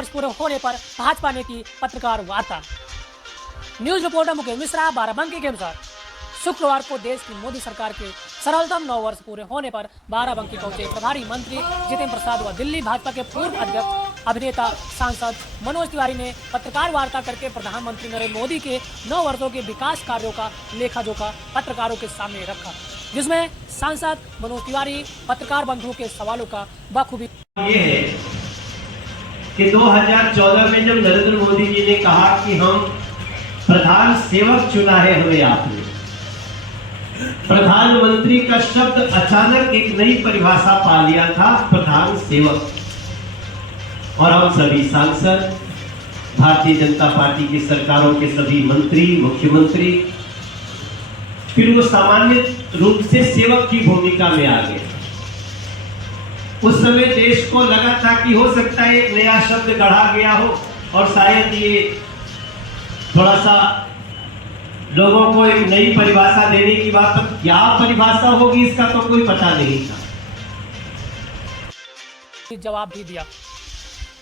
वर्ष पूरे होने पर भाजपा ने की पत्रकार वार्ता। न्यूज रिपोर्टर मुकेश मिश्रा, बाराबंकी के अनुसार शुक्रवार को देश की मोदी सरकार के सरलतम 9 वर्ष पूरे होने पर बाराबंकी पहुंचे प्रभारी मंत्री जितेंद्र प्रसाद व दिल्ली भाजपा के पूर्व अध्यक्ष अभिनेता सांसद मनोज तिवारी ने पत्रकार वार्ता करके प्रधानमंत्री नरेंद्र मोदी के 9 वर्षों के विकास कार्यों का लेखा जोखा पत्रकारों के सामने रखा, जिसमें सांसद मनोज तिवारी पत्रकार बंधुओं के सवालों का बखूबी ये है कि 2014 में जब नरेंद्र मोदी जी ने कहा कि हम प्रधान सेवक चुना है हमें आपने, प्रधानमंत्री का शब्द अचानक एक नई परिभाषा पा लिया था, प्रधान सेवक। और हम सभी सांसद, भारतीय जनता पार्टी की सरकारों के सभी मंत्री, मुख्यमंत्री फिर वो सामान्य रूप से सेवक की भूमिका में आ गए। उस समय देश को लगा था कि हो सकता है एक नया शब्द गढ़ा गया हो और शायद ये थोड़ा सा लोगों को एक नई परिभाषा देने की बात, पर क्या परिभाषा होगी इसका तो कोई पता नहीं था। जवाब भी दिया।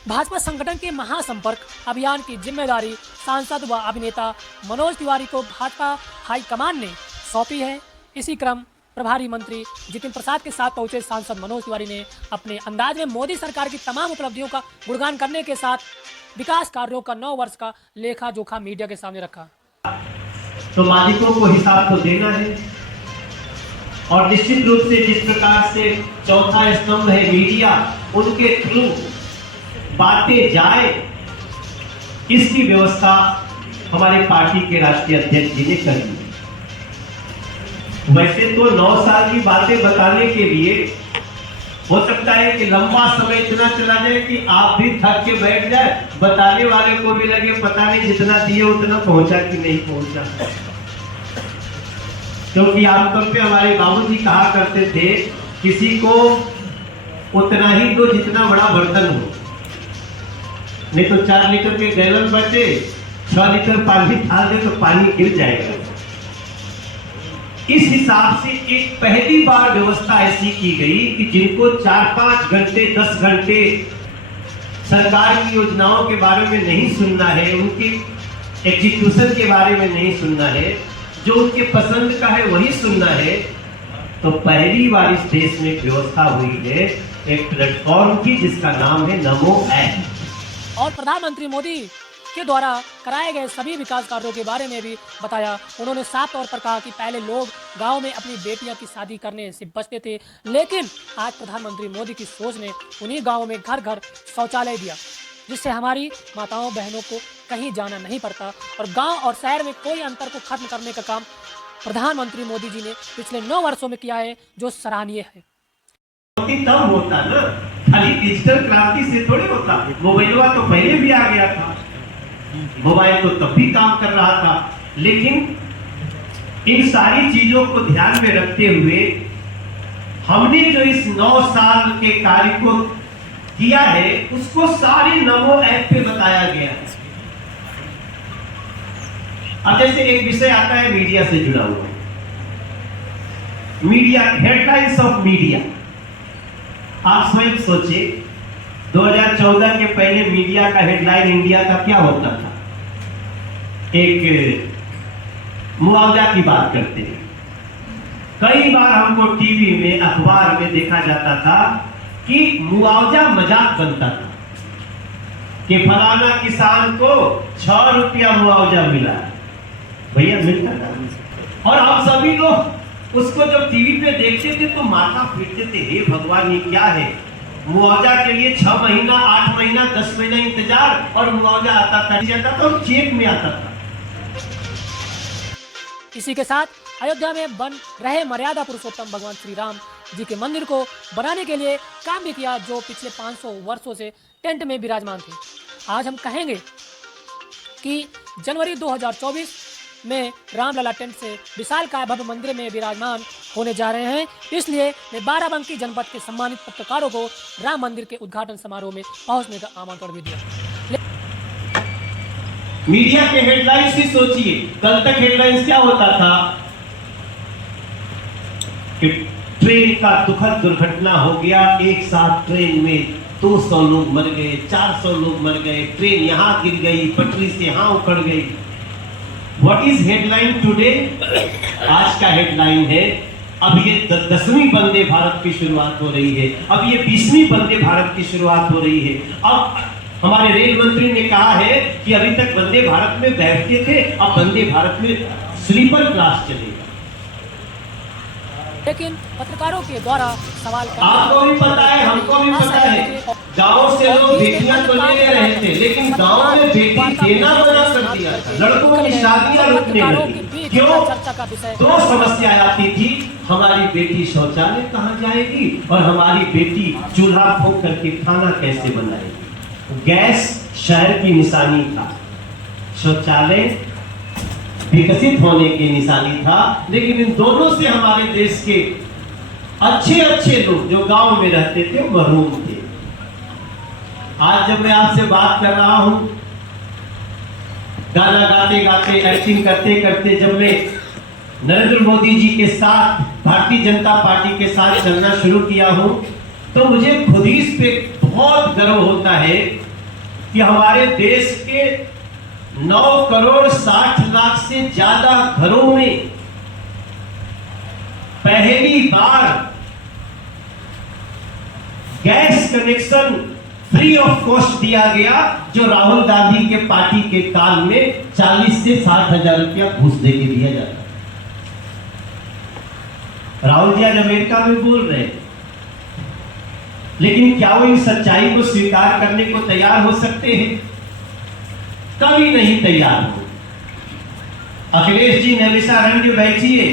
भाजपा संगठन के महासंपर्क अभियान की जिम्मेदारी सांसद व अभिनेता मनोज तिवारी को भाजपा हाईकमान ने सौंपी है। इसी क्रम प्रभारी मंत्री जितेंद्र प्रसाद के साथ पहुंचे सांसद मनोज तिवारी ने अपने अंदाज में मोदी सरकार की तमाम उपलब्धियों का गुणगान करने के साथ विकास कार्यों का 9 वर्ष का लेखा जोखा मीडिया के सामने रखा। तो मालिकों को हिसाब तो देना है और निश्चित रूप से जिस प्रकार से चौथा स्तंभ है मीडिया, उनके थ्रू बातें जाए, इसकी व्यवस्था हमारे पार्टी के राष्ट्रीय अध्यक्ष जी ने कर दी। वैसे तो 9 साल की बातें बताने के लिए हो सकता है कि लंबा समय इतना चला जाए कि आप भी थक के बैठ जाए, बताने वाले को भी लगे पता नहीं जितना दिए उतना पहुंचा कि नहीं पहुंचा। क्योंकि आमतौर पे हमारे बाबूजी कहा करते थे, किसी को उतना ही दो जितना बड़ा बर्तन हो, नहीं तो 4 लीटर के गैलन बचे 6 लीटर पानी डाल दे तो पानी गिर जाएगा। इस हिसाब से एक पहली बार व्यवस्था ऐसी की गई कि जिनको 4-5 घंटे 10 घंटे सरकार की योजनाओं के बारे में नहीं सुनना है, उनके एग्जीक्यूशन के बारे में नहीं सुनना है, जो उनके पसंद का है वही सुनना है, तो पहली बार इस देश में व्यवस्था हुई है एक प्लेटफॉर्म की जिसका नाम है नमो ऐप। और प्रधानमंत्री मोदी के द्वारा कराए गए सभी विकास कार्यों के बारे में भी बताया। उन्होंने साफ तौर पर कहा कि पहले लोग गांव में अपनी बेटियां की शादी करने से बचते थे, लेकिन आज प्रधानमंत्री मोदी की सोच ने उन्हीं गांवों में घर घर शौचालय दिया, जिससे हमारी माताओं बहनों को कहीं जाना नहीं पड़ता और गांव और शहर में कोई अंतर को खत्म करने का काम प्रधानमंत्री मोदी जी ने पिछले 9 वर्षों में किया है, जो सराहनीय है। तब होता ना, खाली डिजिटल क्रांति से थोड़ी होता। मोबाइल तो पहले भी आ गया था, मोबाइल तो तब भी काम कर रहा था, लेकिन इन सारी चीजों को ध्यान में रखते हुए हमने जो इस 9 साल के कार्य को किया है उसको सारी नमो ऐप पे बताया गया है। अब जैसे एक विषय आता है मीडिया से जुड़ा हुआ, मीडिया, हेडलाइंस ऑफ मीडिया। आप स्वयं सोचिए 2014 के पहले मीडिया का हेडलाइन इंडिया का क्या होता था? एक मुआवजा की बात करते हैं। कई बार हमको टीवी में, अखबार में देखा जाता था कि मुआवजा मजाक बनता था कि फलाना किसान को 6 रुपया मुआवजा मिला। भैया मिलता था और आप सभी लोग उसको जब टीवी पे देखते थे तो माथा पीटते थे, हे भगवान ये क्या है? मुआवजा के लिए 6 महीना, 8 महीना, 10 महीना इंतजार और मुआवजा आता था और चेक में आता था। इसी के साथ अयोध्या में बन रहे मर्यादा पुरुषोत्तम भगवान श्री राम जी के मंदिर को बनाने के लिए काम भी किया, जो पिछले 500 वर्षों से टेंट में विराजमान थे। आज हम कहेंगे कि जनवरी 2024 में रामलला टेंट से विशालकाय भव्य मंदिर में विराजमान होने जा रहे हैं। इसलिए मैं बाराबंकी जनपद के सम्मानित पत्रकारों को राम मंदिर के उद्घाटन समारोह में पहुंचने का आमंत्रण भी दिया। मीडिया के हेडलाइंस ही सोचिए, कल तक हेडलाइंस क्या होता था कि ट्रेन का दुखद दुर्घटना हो गया, एक साथ ट्रेन में 200 लोग मर गए, 400 लोग मर गए, ट्रेन यहाँ गिर गई, पटरी से यहाँ उखड़ गई। What is headline today? आज का हेडलाइन है, अब ये 10वीं वंदे भारत की शुरुआत हो रही है, अब ये 20वीं वंदे भारत की शुरुआत हो रही है। अब हमारे रेल मंत्री ने कहा है कि अभी तक वंदे भारत में बैठते थे, अब वंदे भारत में स्लीपर क्लास चलेगा। लेकिन पत्रकारों के द्वारा सवाल आपको भी पता है, हमको भी पता है, गाँव से लोग बेटियां तो ले रहे थे, लेकिन गाँव में बेटी देना मना कर दिया था, लड़कों की शादियां रुकने लगी। क्यों? दो समस्या आती थी, हमारी बेटी शौचालय कहाँ जाएगी और हमारी बेटी चूल्हा फूंक करके खाना कैसे बनाएगी। गैस शहर की निशानी था, शौचालय विकसित होने की निशानी था, लेकिन इन दोनों से हमारे देश के अच्छे अच्छे लोग जो गांव में रहते थे महरूम थे। आज जब मैं आपसे बात कर रहा हूं, गाना गाते गाते, एक्टिंग करते करते, जब मैं नरेंद्र मोदी जी के साथ, भारतीय जनता पार्टी के साथ चलना शुरू किया हूं, तो मुझे खुद ही इस पे बहुत गर्व होता है कि हमारे देश के 9 करोड़ 60 लाख से ज्यादा घरों में पहली बार gas connection free of cost दिया गया, जो राहुल गांधी के पार्टी के काल में 40 से 60 हजार रुपया घूस देके दिया जाता। राहुल जी आज अमेरिका में बोल रहे हैं, लेकिन क्या वो इस सच्चाई को स्वीकार करने को तैयार हो सकते हैं? कभी नहीं तैयार हो। अखिलेश जी नैमिषारण्य बैठिए,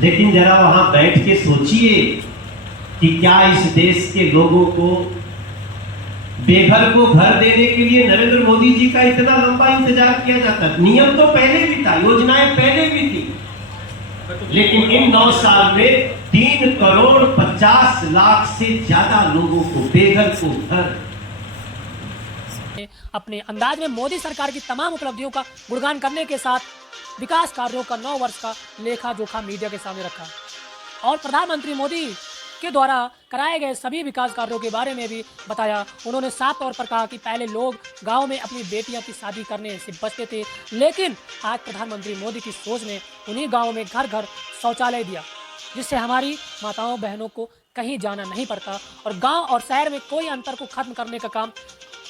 लेकिन जरा वहां बैठ के सोचिए कि क्या इस देश के लोगों को, बेघर को घर देने के लिए नरेंद्र मोदी जी का इतना लंबा इंतजार किया जाता। नियम तो पहले भी था, योजनाएं पहले भी थी, लेकिन इन 9 साल में 3 करोड़ 50 लाख से ज्यादा लोगों को, बेघर को घर। अपने अंदाज में मोदी सरकार की तमाम उपलब्धियों का गुणगान करने के साथ विकास कार्यों का 9 वर्ष का लेखा जोखा मीडिया के सामने रखा और प्रधानमंत्री मोदी के द्वारा कराए गए सभी विकास कार्यों के बारे में भी बताया। उन्होंने साफ तौर पर कहा कि पहले लोग गांव में अपनी बेटियों की शादी करने से बचते थे, लेकिन आज प्रधानमंत्री मोदी की सोच ने उन्हीं गाँव में घर घर शौचालय दिया, जिससे हमारी माताओं बहनों को कहीं जाना नहीं पड़ता और गांव और शहर में कोई अंतर को खत्म करने का काम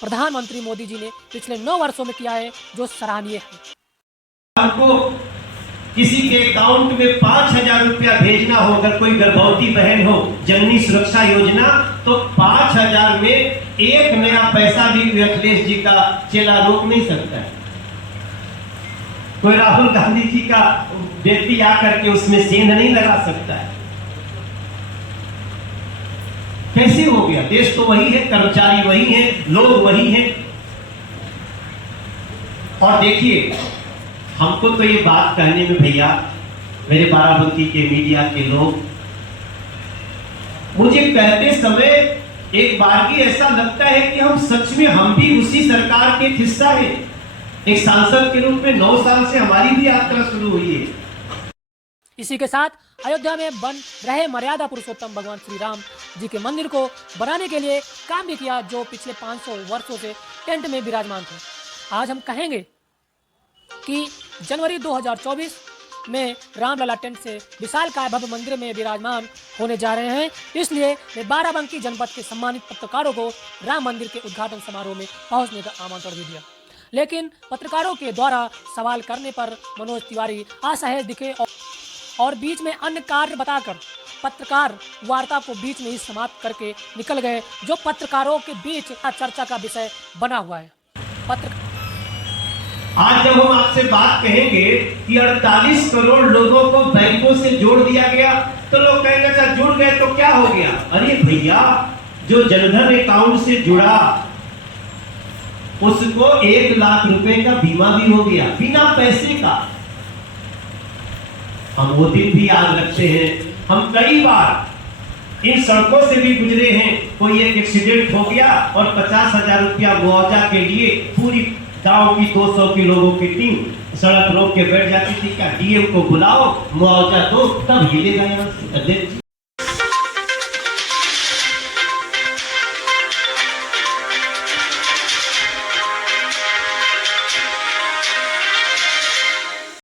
प्रधानमंत्री मोदी जी ने पिछले 9 वर्षों में किया है, जो सराहनीय है। आपको किसी के अकाउंट में 5,000 रुपया भेजना हो, अगर कोई गर्भवती बहन हो, जननी सुरक्षा योजना, तो 5,000 में एक नया पैसा भी अखिलेश जी का चेला रोक नहीं सकता है। कोई राहुल गांधी जी का व्यक्ति आकर के उसमें सेंध नहीं लगा सकता है। कैसे हो गया? देश तो वही है, कर्मचारी वही है, लोग वही हैं। और देखिए, हमको तो ये बात कहने में भैया, मेरे बाराबंकी के मीडिया के लोग मुझे कहते समय एक बार भी ऐसा लगता है कि हम सच में, हम भी उसी सरकार के हिस्सा हैं। एक सांसद के रूप में 9 साल से हमारी भी यात्रा शुरू हुई है। इसी के साथ अयोध्या में बन रहे मर्यादा पुरुषोत्तम भगवान श्री राम जी के मंदिर को बनाने के लिए काम भी किया, जो पिछले 500 वर्षों से टेंट में विराजमान थे। आज हम कहेंगे कि जनवरी 2024 में रामलला टेंट से विशालकाय भव्य मंदिर में विराजमान होने जा रहे हैं। इसलिए मैं बाराबंकी जनपद के सम्मानित पत्रकारों को राम मंदिर के उद्घाटन समारोह में पहुंचने का आमंत्रण भी दिया, लेकिन पत्रकारों के द्वारा सवाल करने पर मनोज तिवारी असहज दिखे और बीच में अन्य कार्य बताकर पत्रकार वार्ता को बीच में ही समाप्त करके निकल गए, जो पत्रकारों के बीच चर्चा का विषय बना हुआ है। आज जब हम आपसे बात कहेंगे कि 48 करोड़ लोगों को बैंकों से जोड़ दिया गया, तो लोग कहेंगे अच्छा जुड़ गए तो क्या हो गया? अरे भैया, जो जनधन अकाउंट से जुड़ा उसको 1 लाख रुपए का बीमा भी हो गया, बिना पैसे का। हम वो दिन भी याद रखते हैं, हम कई बार इन सड़कों से भी गुजरे हैं, कोई एक एक्सीडेंट हो गया और 50,000 रुपया मुआवजा के लिए पूरी गांव की 200 की लोगों की टीम सड़क रोक के बैठ जाती थी। क्या डीएम को बुलाओ, मुआवजा दो, तब हिलेगा यहाँ से।